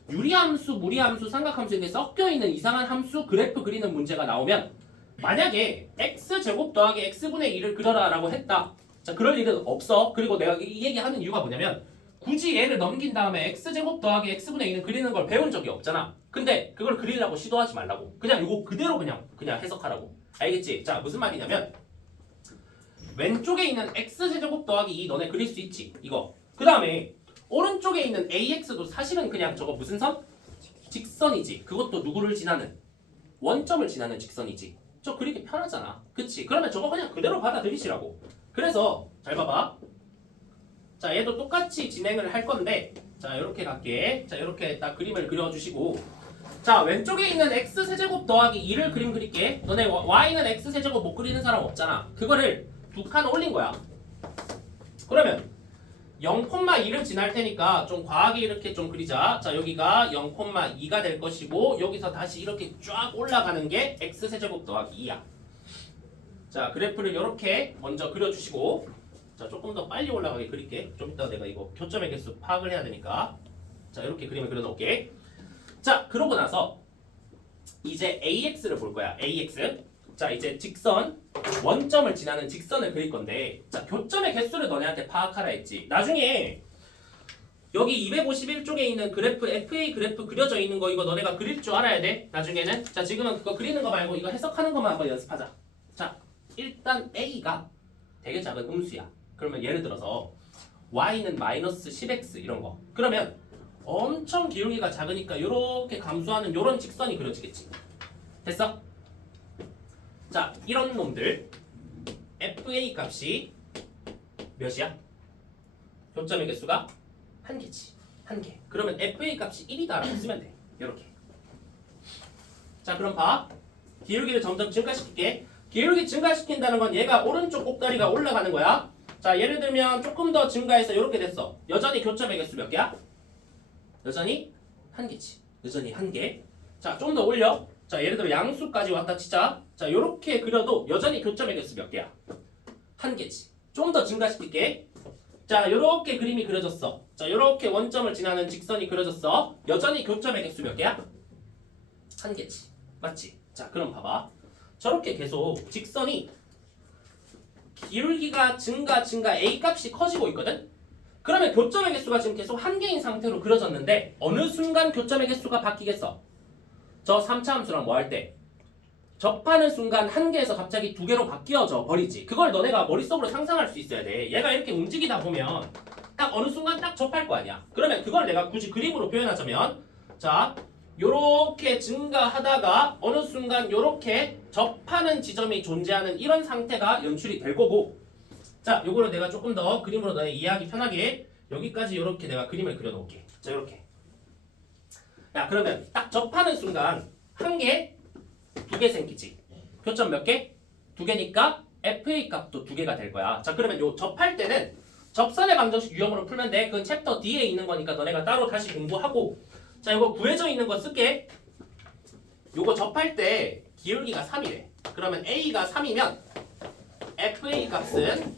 유리함수, 무리함수, 삼각함수 이게 섞여있는 이상한 함수 그래프 그리는 문제가 나오면 만약에 x제곱 더하기 x분의 2를 그려라 라고 했다. 자, 그럴 일은 없어. 그리고 내가 이 얘기하는 이유가 뭐냐면 굳이 얘를 넘긴 다음에 x제곱 더하기 x분의 2는 그리는 걸 배운 적이 없잖아. 근데 그걸 그리려고 시도하지 말라고. 그냥 이거 그대로 그냥 해석하라고. 알겠지? 자, 무슨 말이냐면 왼쪽에 있는 x제곱 더하기 2 너네 그릴 수 있지? 이거. 그 다음에 오른쪽에 있는 ax도 사실은 그냥 저거 무슨 선? 직선이지. 그것도 누구를 지나는? 원점을 지나는 직선이지. 저 그리기 편하잖아. 그치? 그러면 저거 그냥 그대로 받아들이시라고. 그래서 잘 봐봐. 자, 얘도 똑같이 진행을 할 건데 자, 이렇게 갈게. 자, 이렇게 딱 그림을 그려주시고 자, 왼쪽에 있는 x세제곱 더하기 2를 그림 그릴게. 너네 y는 x세제곱 못 그리는 사람 없잖아. 그거를 두 칸 올린 거야. 그러면 0,2를 지날 테니까 좀 과하게 이렇게 좀 그리자. 자, 여기가 0,2가 될 것이고 여기서 다시 이렇게 쫙 올라가는 게 x세제곱 더하기 2야. 자, 그래프를 이렇게 먼저 그려주시고 자, 조금 더 빨리 올라가게 그릴게. 좀 이따 내가 이거 교점의 개수 파악을 해야 되니까 자, 이렇게 그림을 그려놓을게. 자, 그러고 나서 이제 ax를 볼 거야. ax. 자, 이제 직선 원점을 지나는 직선을 그릴 건데 자, 교점의 개수를 너네한테 파악하라 했지. 나중에 여기 251쪽에 있는 그래프 FA 그래프 그려져 있는 거 이거 너네가 그릴 줄 알아야 돼. 나중에는. 자, 지금은 그거 그리는 거 말고 이거 해석하는 것만 한번 연습하자. 자, 일단 A가 되게 작은 음수야. 그러면 예를 들어서 Y는 마이너스 10x 이런 거. 그러면 엄청 기울기가 작으니까 이렇게 감소하는 이런 직선이 그려지겠지. 됐어? 자, 이런 놈들 FA 값이 몇이야? 교점의 개수가 한 개지. 한 개. 그러면 FA 값이 1이다라고 쓰면 돼. 이렇게. 자, 그럼 봐. 기울기를 점점 증가시킬게. 기울기 증가시킨다는 건 얘가 오른쪽 꼭다리가 올라가는 거야. 자, 예를 들면 조금 더 증가해서 이렇게 됐어. 여전히 교점의 개수 몇 개야? 여전히 한 개지. 여전히 한 개. 자, 좀 더 올려. 자, 예를 들어 양수까지 왔다 치자. 자, 요렇게 그려도 여전히 교점의 개수 몇 개야? 한 개지. 좀 더 증가시킬게. 자, 요렇게 그림이 그려졌어. 자, 요렇게 원점을 지나는 직선이 그려졌어. 여전히 교점의 개수 몇 개야? 한 개지. 맞지? 자, 그럼 봐봐. 저렇게 계속 직선이 기울기가 증가 A 값이 커지고 있거든? 그러면 교점의 개수가 지금 계속 한 개인 상태로 그려졌는데 어느 순간 교점의 개수가 바뀌겠어? 저 3차 함수랑 뭐 할 때? 접하는 순간 한 개에서 갑자기 두 개로 바뀌어져 버리지. 그걸 너네가 머릿속으로 상상할 수 있어야 돼. 얘가 이렇게 움직이다 보면 딱 어느 순간 딱 접할 거 아니야. 그러면 그걸 내가 굳이 그림으로 표현하자면 자, 요렇게 증가하다가 어느 순간 요렇게 접하는 지점이 존재하는 이런 상태가 연출이 될 거고 자, 요거를 내가 조금 더 그림으로 너네 이해하기 편하게 여기까지 요렇게 내가 그림을 그려놓을게. 자, 요렇게. 야, 그러면 딱 접하는 순간 한 개, 두 개 생기지. 교점 몇 개? 두 개니까 FA 값도 두 개가 될 거야. 자, 그러면 요 접할 때는 접선의 방정식 유형으로 풀면 돼. 그건 챕터 D에 있는 거니까 너네가 따로 다시 공부하고 자, 이거 구해져 있는 거 쓸게. 요거 접할 때 기울기가 3이래. 그러면 A가 3이면 FA 값은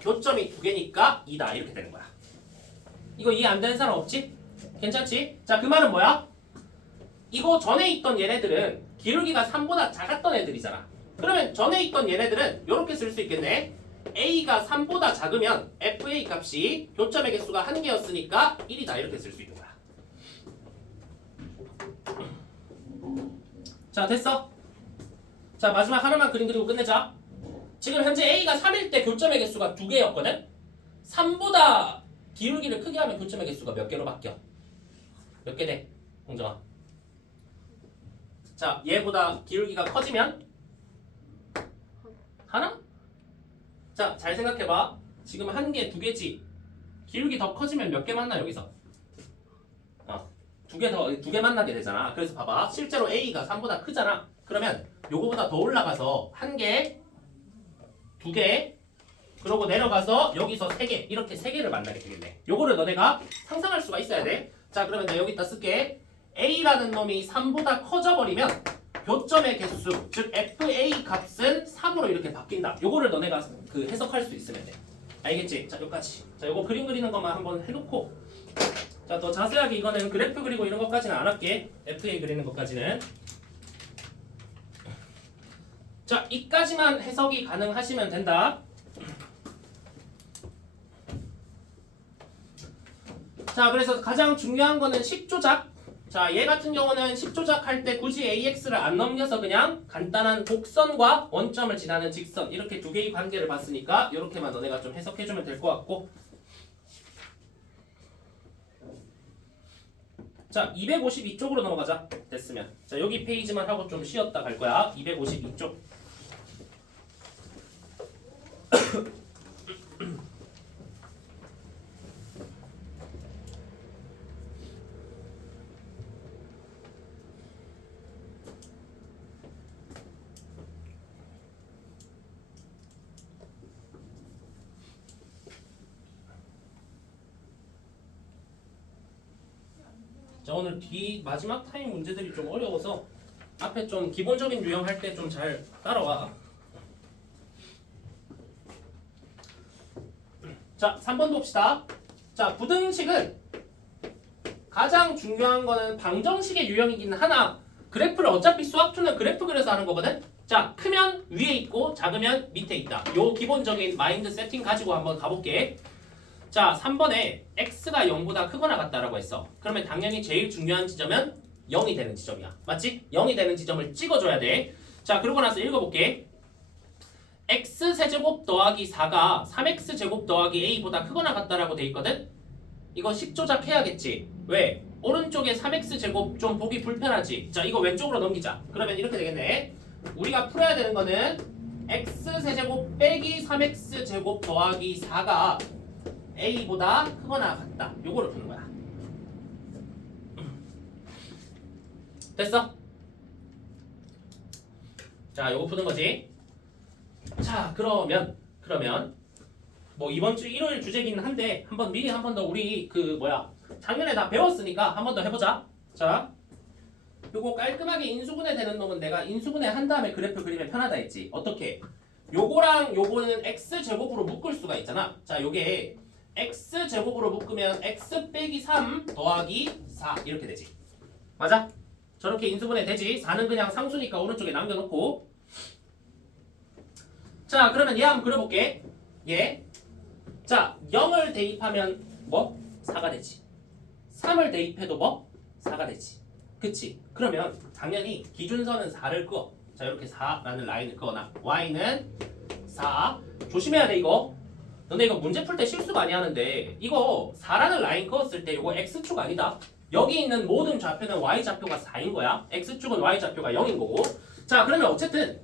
교점이 두 개니까 2다. 이렇게 되는 거야. 이거 이해 안 되는 사람 없지? 괜찮지? 자, 그 말은 뭐야? 이거 전에 있던 얘네들은 기울기가 3보다 작았던 애들이잖아. 그러면 전에 있던 얘네들은 이렇게 쓸 수 있겠네. A가 3보다 작으면 FA 값이 교점의 개수가 1개였으니까 1이다. 이렇게 쓸 수 있는 거야. 자, 됐어? 자, 마지막 하나만 그림 그리고 끝내자. 지금 현재 A가 3일 때 교점의 개수가 2개였거든? 3보다 기울기를 크게 하면 교점의 개수가 몇 개로 바뀌어? 몇 개 돼? 홍정아. 자, 얘보다 기울기가 커지면 하나? 자, 잘 생각해봐. 지금 한 개, 두 개지. 기울기 더 커지면 몇 개 만나 여기서? 두 개 만나게 되잖아. 그래서 봐봐. 실제로 A가 3보다 크잖아. 그러면 요거보다 더 올라가서 한 개, 두 개, 그러고 내려가서 여기서 세 개, 이렇게 세 개를 만나게 되겠네. 요거를 너네가 상상할 수가 있어야 돼. 자, 그러면 내가 여기다 쓸게. A라는 놈이 3보다 커져버리면 교점의 개수, 즉 FA 값은 3으로 이렇게 바뀐다. 요거를 너네가 그 해석할 수 있으면 돼. 알겠지? 자, 여기까지. 자, 요거 그림 그리는 것만 한번 해놓고, 자, 더 자세하게 이거는 그래프 그리고 이런 것까지는 안 할게. FA 그리는 것까지는. 자, 이까지만 해석이 가능하시면 된다. 자, 그래서 가장 중요한 거는 10조작. 자, 얘 같은 경우는 10조작 할 때 굳이 AX를 안 넘겨서 그냥 간단한 곡선과 원점을 지나는 직선, 이렇게 두 개의 관계를 봤으니까 이렇게만 너네가 좀 해석해주면 될 것 같고. 자, 252쪽으로 넘어가자. 됐으면. 자, 여기 페이지만 하고 좀 쉬었다 갈 거야. 252쪽. 자, 오늘 뒤 마지막 타임 문제들이 좀 어려워서 앞에 좀 기본적인 유형 할 때 좀 잘 따라와. 자, 3번 봅시다. 자, 부등식은 가장 중요한 거는 방정식의 유형이긴 하나 그래프를 어차피 수학2는 그래프 그려서 하는 거거든. 자, 크면 위에 있고 작으면 밑에 있다. 요 기본적인 마인드 세팅 가지고 한번 가볼게. 자, 3번에 x가 0보다 크거나 같다라고 했어. 그러면 당연히 제일 중요한 지점은 0이 되는 지점이야. 맞지? 0이 되는 지점을 찍어줘야 돼. 자, 그러고 나서 읽어볼게. x세제곱 더하기 4가 3x제곱 더하기 a보다 크거나 같다라고 돼 있거든? 이거 10조작 해야겠지? 왜? 오른쪽에 3x제곱 좀 보기 불편하지? 자, 이거 왼쪽으로 넘기자. 그러면 이렇게 되겠네. 우리가 풀어야 되는 거는 x세제곱 빼기 3x제곱 더하기 4가 a보다 크거나 같다. 요거를 푸는 거야. 됐어? 자, 요거 푸는 거지. 자, 그러면 뭐 이번 주 일요일 주제기는 한데 한번 미리 한 번 더 우리 작년에 다 배웠으니까 한 번 더 해보자. 자, 요거 깔끔하게 인수분해 되는 놈은 내가 인수분해 한 다음에 그래프 그리면 편하다 했지. 어떻게? 요거랑 요거는 x제곱으로 묶을 수가 있잖아. 자, 요게 x제곱으로 묶으면 x 빼기 3 더하기 4 이렇게 되지. 맞아? 저렇게 인수분해 되지. 4는 그냥 상수니까 오른쪽에 남겨놓고. 자, 그러면 얘 한번 그려볼게. 얘. 자, 0을 대입하면 뭐? 4가 되지. 3을 대입해도 뭐? 4가 되지. 그치? 그러면 당연히 기준선은 4를 그어. 자, 이렇게 4라는 라인을 그어놔. y는 4. 조심해야 돼, 이거. 근데 이거 문제 풀 때 실수 많이 하는데 이거 4라는 라인 그었을 때 이거 x축 아니다. 여기 있는 모든 좌표는 y좌표가 4인 거야. x축은 y좌표가 0인 거고. 자, 그러면 어쨌든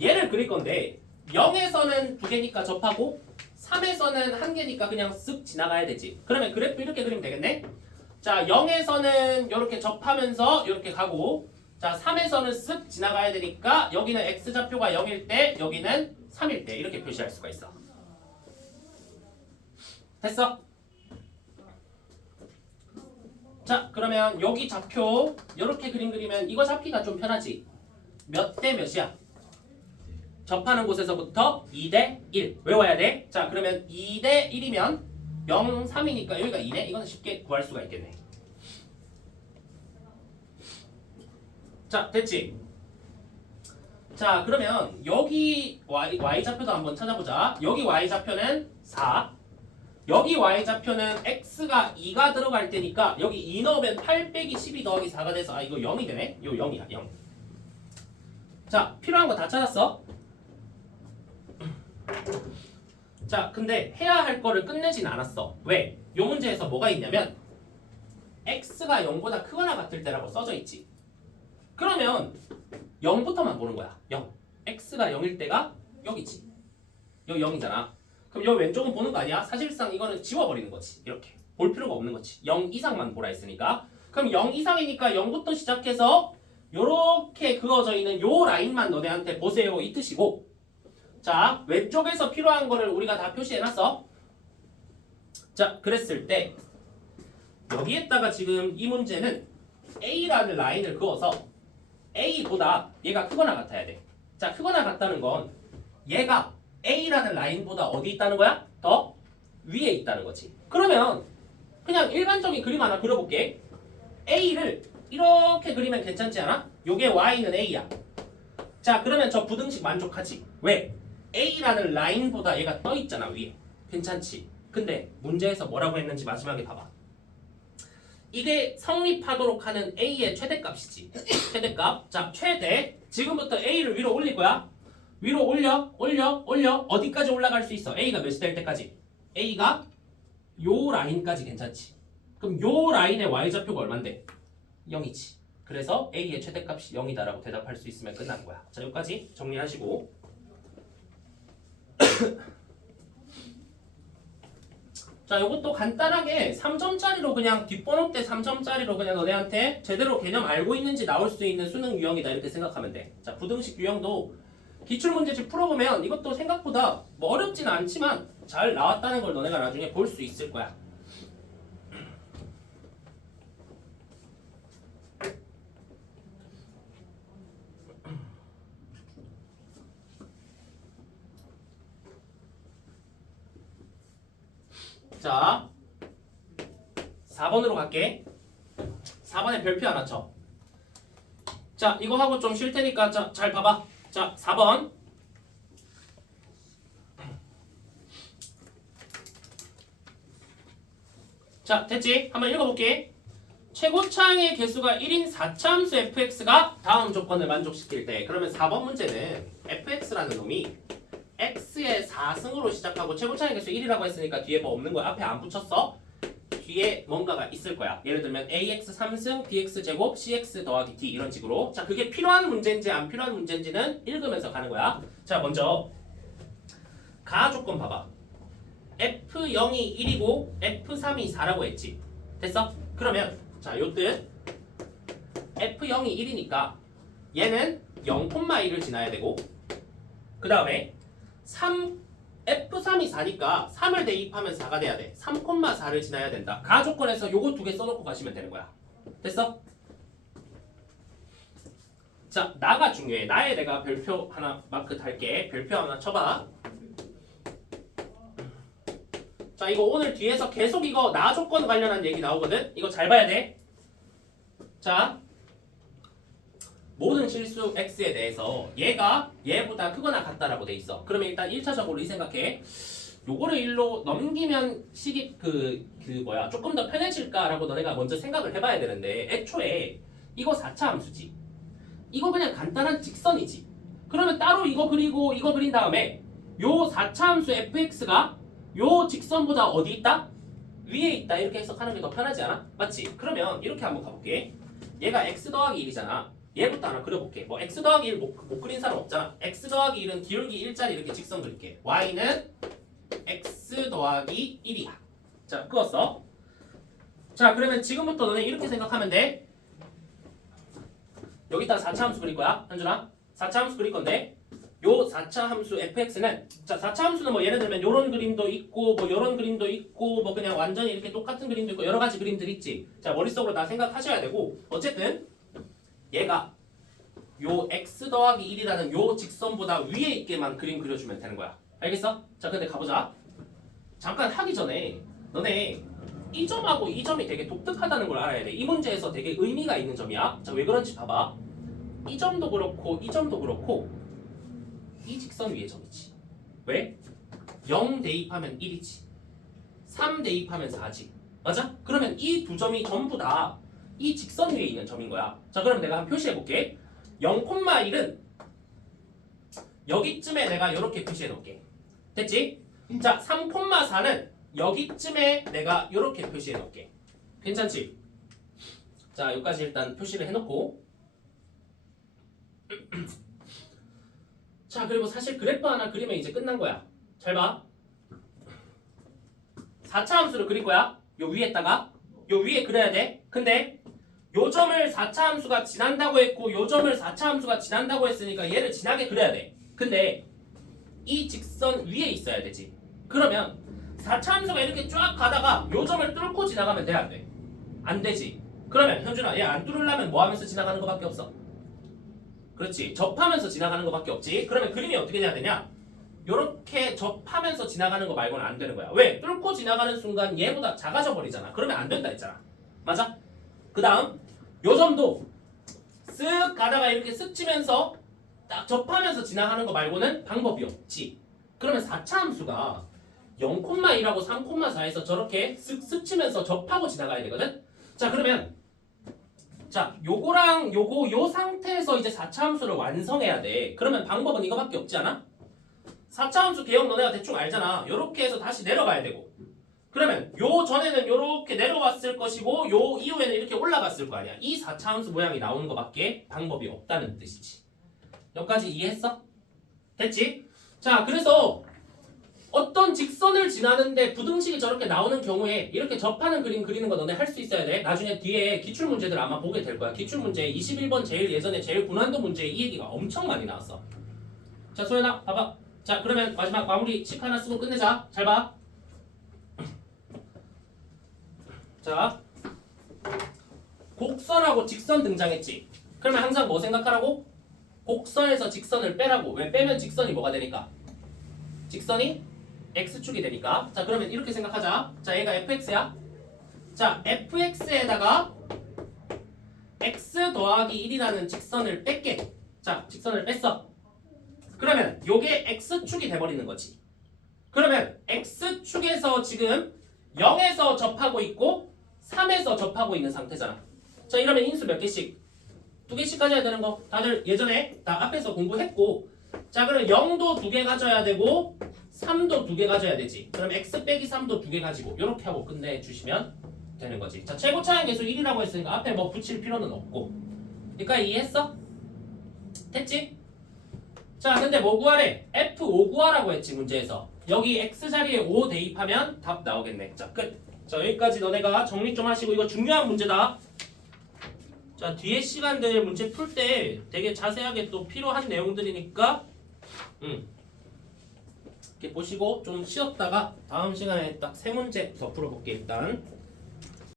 얘를 그릴 건데 0에서는 2개니까 접하고 3에서는 1개니까 그냥 쓱 지나가야 되지. 그러면 그래프 이렇게 그리면 되겠네. 자, 0에서는 이렇게 접하면서 이렇게 가고, 자, 3에서는 쓱 지나가야 되니까 여기는 x좌표가 0일 때 여기는 3일 때 이렇게 표시할 수가 있어. 됐어? 자, 그러면 여기 좌표 이렇게 그림 그리면 이거 잡기가 좀 편하지. 몇 대 몇이야? 접하는 곳에서부터 2대 1 외워야 돼. 자, 그러면 2대 1이면 0, 3이니까 여기가 2네. 이거는 쉽게 구할 수가 있겠네. 자, 됐지? 자, 그러면 여기 y좌표도 한번 찾아보자. 여기 y좌표는 4. 여기 y좌표는 x가 2가 들어갈 때니까 여기 2 넣으면 8 빼기 12 더하기 4가 돼서 이거 0이 되네. 이거 0이야. 0. 자, 필요한 거 다 찾았어? 자, 근데 해야 할 거를 끝내진 않았어. 왜? 요 문제에서 뭐가 있냐면 x가 0보다 크거나 같을 때라고 써져 있지. 그러면 0부터만 보는 거야. 0. x가 0일 때가 여기지. 여기 0이잖아. 그럼 여기 왼쪽은 보는 거 아니야? 사실상 이거는 지워버리는 거지. 이렇게. 볼 필요가 없는 거지. 0 이상만 보라 했으니까. 그럼 0 이상이니까 0부터 시작해서 요렇게 그어져 있는 요 라인만 너네한테 보세요 이 뜻이고, 자 왼쪽에서 필요한 거를 우리가 다 표시해놨어. 자 그랬을 때 여기에다가 지금 이 문제는 A라는 라인을 그어서 A보다 얘가 크거나 같아야 돼. 자 크거나 같다는 건 얘가 A라는 라인보다 어디 있다는 거야? 더 위에 있다는 거지. 그러면 그냥 일반적인 그림 하나 그려볼게. A를 이렇게 그리면 괜찮지 않아? 요게 Y는 A야. 자 그러면 저 부등식 만족하지. 왜? A라는 라인보다 얘가 떠 있잖아 위에. 괜찮지? 근데 문제에서 뭐라고 했는지 마지막에 봐봐. 이게 성립하도록 하는 A의 최대값이지. 최대값. 자 최대. 지금부터 A를 위로 올릴 거야. 위로 올려 어디까지 올라갈 수 있어? A가 몇이 될 때까지? A가 요 라인까지 괜찮지. 그럼 요 라인의 y좌표가 얼만데? 0이지. 그래서 A의 최대값이 0이다라고 대답할 수 있으면 끝나는 거야. 자 여기까지 정리하시고 자 요것도 간단하게 3점짜리로 그냥 뒷번호 때 3점짜리로 그냥 너네한테 제대로 개념 알고 있는지 나올 수 있는 수능 유형이다 이렇게 생각하면 돼. 자 부등식 유형도 기출문제집 풀어보면 이것도 생각보다 뭐 어렵지는 않지만 잘 나왔다는 걸 너네가 나중에 볼 수 있을 거야. 자 4번으로 갈게. 4번에 별표 하나 쳐. 자 이거 하고 좀 쉴 테니까 잘 봐봐. 자 4번 자 됐지? 한번 읽어볼게. 최고차항의 개수가 1인 4차함수 fx가 다음 조건을 만족시킬 때. 그러면 4번 문제는 fx라는 놈이 x의 4승으로 시작하고 최고차항의 개수 1이라고 했으니까 뒤에 뭐 없는 거야. 앞에 안 붙였어. 뒤에 뭔가가 있을 거야. 예를 들면 ax 3승 bx 제곱 cx 더하기 d 이런 식으로. 자 그게 필요한 문제인지 안 필요한 문제인지는 읽으면서 가는 거야. 자 먼저 가 조건 봐봐. f0이 1이고 f3이 4라고 했지. 됐어? 그러면 자 요 뜻 f0이 1이니까 얘는 0,1을 지나야 되고, 그 다음에 f3이 4니까 3을 대입하면 4가 돼야 돼. 3,4를 지나야 된다. 가 조건에서 요거 두 개 써놓고 가시면 되는 거야. 됐어? 자 나가 중요해. 나에 내가 별표 하나 마크 달게. 별표 하나 쳐봐. 자 이거 오늘 뒤에서 계속 이거 나 조건 관련한 얘기 나오거든. 이거 잘 봐야 돼. 자 모든 실수 x에 대해서 얘가 얘보다 크거나 같다라고 돼 있어. 그러면 일단 1차적으로 이 생각해. 요거를 1로 넘기면 식이 조금 더 편해질까라고 너네가 먼저 생각을 해봐야 되는데, 애초에 이거 4차 함수지. 이거 그냥 간단한 직선이지. 그러면 따로 이거 그리고 이거 그린 다음에 요 4차 함수 fx가 요 직선보다 어디 있다? 위에 있다. 이렇게 해석하는 게 더 편하지 않아? 맞지? 그러면 이렇게 한번 가볼게. 얘가 x 더하기 1이잖아. 얘부터 하나 그려볼게. 뭐 x 더하기 1 못 그린 사람 없잖아. x 더하기 1은 기울기 1짜리 이렇게 직선 그릴게. y는 x 더하기 1이야. 자 그었어. 자 그러면 지금부터 너네 이렇게 생각하면 돼. 여기다 4차 함수 그릴 거야. 현준아 4차 함수 그릴 건데, 요 4차 함수 fx는, 자 4차 함수는 뭐 예를 들면 요런 그림도 있고 뭐 요런 그림도 있고 뭐 그냥 완전히 이렇게 똑같은 그림도 있고 여러 가지 그림들 있지. 자 머릿속으로 다 생각하셔야 되고, 어쨌든 얘가 요 x 더하기 1이라는 요 직선보다 위에 있게만 그림 그려주면 되는 거야. 알겠어? 자 근데 가보자. 잠깐 하기 전에 너네 이 점하고 이 점이 되게 독특하다는 걸 알아야 돼. 이 문제에서 되게 의미가 있는 점이야. 자 왜 그런지 봐봐. 이 점도 그렇고 이 점도 그렇고 이 직선 위에 점이지. 왜? 0 대입하면 1이지. 3 대입하면 4지. 맞아? 그러면 이 두 점이 전부 다 이 직선 위에 있는 점인 거야. 자 그럼 내가 한번 표시해 볼게. 0,1은 여기쯤에 내가 이렇게 표시해 놓을게. 됐지? 자 3,4는 여기쯤에 내가 이렇게 표시해 놓을게. 괜찮지? 자, 여기까지 일단 표시를 해놓고 자, 그리고 사실 그래프 하나 그리면 이제 끝난 거야. 잘 봐. 4차 함수를 그릴 거야. 요 위에다가 요 위에 그려야 돼. 근데 요 점을 4차 함수가 지난다고 했고 요 점을 4차 함수가 지난다고 했으니까 얘를 지나게 그려야 돼. 근데 이 직선 위에 있어야 되지. 그러면 4차 함수가 이렇게 쫙 가다가 요 점을 뚫고 지나가면 돼, 안 돼? 안 되지. 그러면 현준아, 얘 안 뚫으려면 뭐 하면서 지나가는 거밖에 없어? 그렇지. 접하면서 지나가는 거밖에 없지. 그러면 그림이 어떻게 돼야 되냐? 요렇게 접하면서 지나가는 거 말고는 안 되는 거야. 왜? 뚫고 지나가는 순간 얘보다 작아져 버리잖아. 그러면 안 된다 했잖아. 맞아? 그 다음 요 점도 쓱 가다가 이렇게 스치면서 딱 접하면서 지나가는 거 말고는 방법이 없지. 그러면 4차 함수가 0,1하고 3,4에서 저렇게 쓱 스치면서 접하고 지나가야 되거든? 자, 그러면 자, 요거랑 요거 요 상태에서 이제 4차 함수를 완성해야 돼. 그러면 방법은 이거밖에 없지 않아? 4차 함수 개형 너네가 대충 알잖아. 요렇게 해서 다시 내려가야 되고. 그러면 요 전에는 요렇게 내려왔을 것이고 요 이후에는 이렇게 올라갔을 거 아니야. 이 4차 함수 모양이 나오는 거밖에 방법이 없다는 뜻이지. 여기까지 이해했어? 됐지? 자, 그래서 어떤 직선을 지나는데 부등식이 저렇게 나오는 경우에 이렇게 접하는 그림 그리는 거 너네 할 수 있어야 돼. 나중에 뒤에 기출문제들 아마 보게 될 거야. 기출문제 21번 제일 예전에 제일 고난도 문제에 이 얘기가 엄청 많이 나왔어. 자, 소연아 봐봐. 자, 그러면 마지막 마무리 식 하나 쓰고 끝내자. 잘 봐. 자, 곡선하고 직선 등장했지. 그러면 항상 뭐 생각하라고? 곡선에서 직선을 빼라고. 왜? 빼면 직선이 뭐가 되니까? 직선이 x축이 되니까. 자, 그러면 이렇게 생각하자. 자, 얘가 fx야. 자, fx에다가 x 더하기 1이라는 직선을 뺄게. 자, 직선을 뺐어. 그러면 요게 x축이 돼버리는 거지. 그러면 x축에서 지금 0에서 접하고 있고 3에서 접하고 있는 상태잖아. 자, 이러면 인수 몇 개씩? 2개씩 가져야 되는 거 다들 예전에 다 앞에서 공부했고. 자, 그럼 0도 2개 가져야 되고 3도 2개 가져야 되지. 그럼 x 빼기 3도 2개 가지고 이렇게 하고 끝내주시면 되는 거지. 자, 최고차항 계수 1이라고 했으니까 앞에 뭐 붙일 필요는 없고. 그러니까 이해했어? 됐지? 자, 근데 뭐 구하래? F5 구하라고 했지 문제에서. 여기 x 자리에 5 대입하면 답 나오겠네. 자, 끝. 자, 여기까지 너네가 정리 좀 하시고. 이거 중요한 문제다. 자, 뒤에 시간들 문제 풀 때 되게 자세하게 또 필요한 내용들이니까 이렇게 보시고 좀 쉬었다가 다음 시간에 딱 3문제 더 풀어볼게 일단.